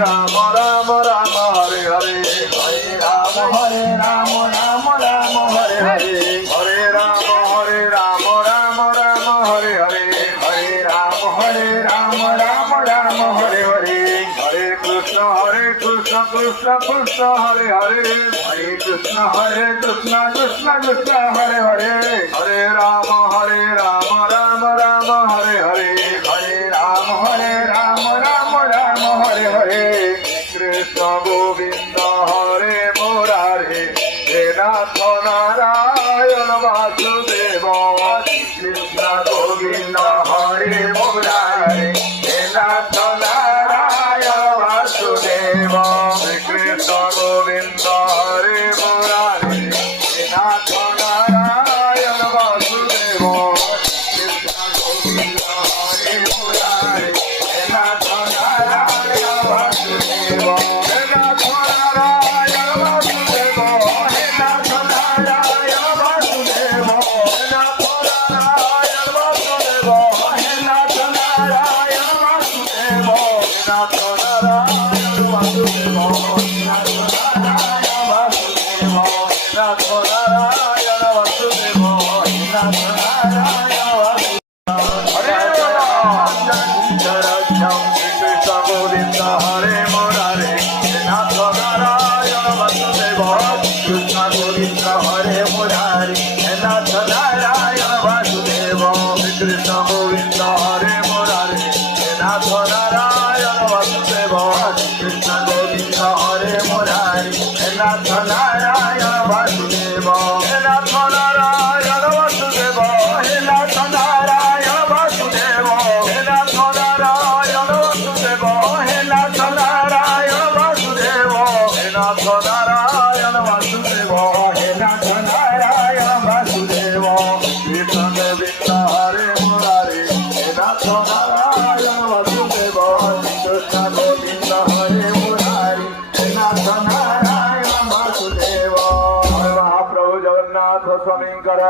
Ram Ram Ram Hare Hare Hare Ram Ram Ram Hare Hare Hare Ram Ram Ram Hare Hare Hare Ram Ram Ram Hare Hare Hare Krishna Krishna Krishna Hare Hare Hare Krishna Krishna Krishna Hare Hare Hare Ram Ram Ram Hare Hare Hare Ram Ram Hare Hare Krishna Govinda হরে মুরারে হে Nath Narayan Basudeb Krishna Govinda হরে মুরারে হে Nath Narayan Basudeb Krishna Govinda হরে মুরারে হে Nath Narayan Basudeb Krishna Govinda হরে মুরারে হে Nath Narayan Basudeb হে Nath Narayan Basudeb হে Nath Narayan Basudeb হে Nath Narayan Basudeb হে Nath Narayan Basudeb হে Nath Narayan Basudeb Nath Narayan Basudeb Nath Narayan হরে Krishna Govinda হরে মুরারে Nath Narayan Basudeb Krishna Govinda হরে মুরারে Nath Narayan Basudeb Krishna Govinda হরে মুরারে Nath Narayan Basudeb Krishna Govinda হরে মুরারে Nath Narayan Basudeb Nath Narayan Basudeb Nath Narayan Basudeb Nath Narayan Basudeb Nath Narayan Basudeb Nath Narayan Basudeb Nath Narayan Basudeb Krishna Govinda হরে মুরারে Nath Narayan Basudeb Krishna Govinda হরে মুরারে Nath Narayan Basudeb Mahaprabhu Jagannath স্বামীঙ্কর